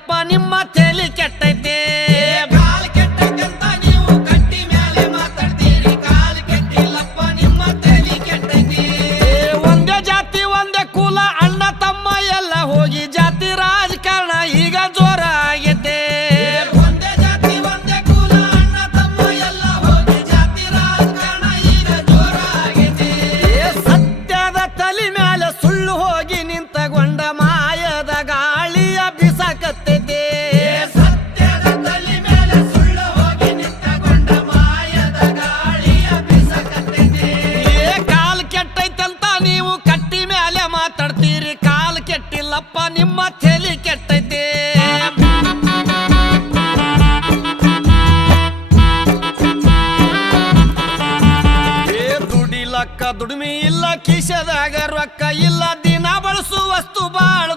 తప్ప నిమ్మ తెలికెట్ట ರೊಕ್ಕ ದುಡಿಮೆ ಇಲ್ಲ ಕಿಶದಾಗ ರೊಕ್ಕ ಇಲ್ಲ ದಿನ ಬಳಸುವ ವಸ್ತು ಬಾಳ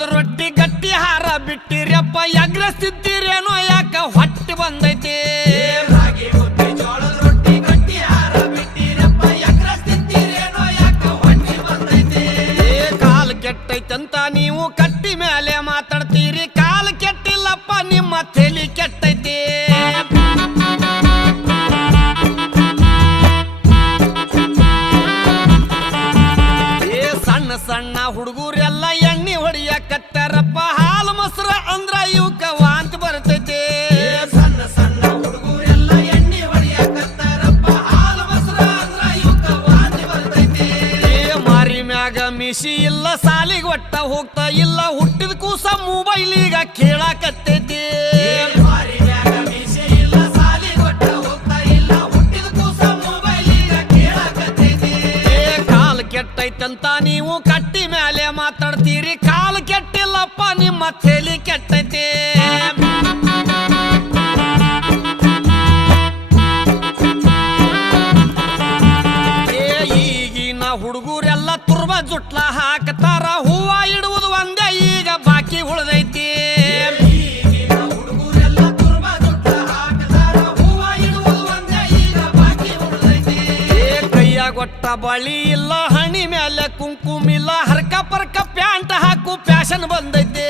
ಹೊಡೆದ ರೊಟ್ಟಿ ಗಟ್ಟಿ ಹಾರ ಬಿಟ್ಟಿರಪ್ಪ. ಎಗ್ರಸ್ತಿದ್ದೀರೇನೋ ಯಾಕ ಹೊಟ್ಟೆ ಬಂದೈತಿ? ಕಾಲು ಕೆಟ್ಟೈತಂತ ನೀವು ಕಟ್ಟಿ ಮೇಲೆ ಮಾತಾಡ್ತೀರಿ. ಕಾಲು ಕೆಟ್ಟಿಲ್ಲಪ್ಪ ನಿಮ್ಮ ತೆಲಿ ಖುಷಿ ಇಲ್ಲ ಸಾಲಿಗೆ ಒಟ್ಟ ಹೋಗ್ತಾ ಇಲ್ಲ ಹುಟ್ಟಿದ ಕೂಸ ಮೊಬೈಲ್ ಈಗ ಕೇಳಾಕತ್ತೈತಿ. ಕಾಲು ಕೆಟ್ಟೈತಂತ ನೀವು ಕಟ್ಟಿ ಮೇಲೆ ಮಾತಾಡ್ತೀರಿ ಕಾಲು ಕೆಟ್ಟಿಲ್ಲಪ್ಪ ನಿಮ್ಮ ತಲೆ ಕೆಟ್ಟೈತಿ. ಹುಡುಗರೆಲ್ಲ ತುರ್ಬ ಜುಟ್ಲ ಕೊಟ್ಟ ಬಳಿ ಇಲ್ಲ ಹಣಿ ಮೇಲೆ ಕುಂಕುಮಿಲ್ಲ ಹರ್ಕ ಪರ್ಕ ಪ್ಯಾಂಟ್ ಹಾಕು ಫ್ಯಾಷನ್ ಬಂದೈತೆ.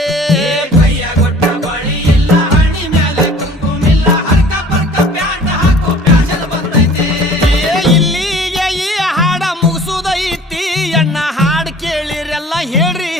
ಇಲ್ಲಿಗೆ ಈ ಹಾಡ ಮುಗಿಸುದೈತಿ ಅಣ್ಣ ಹಾಡು ಕೇಳಿರೆಲ್ಲ ಹೇಳ್ರಿ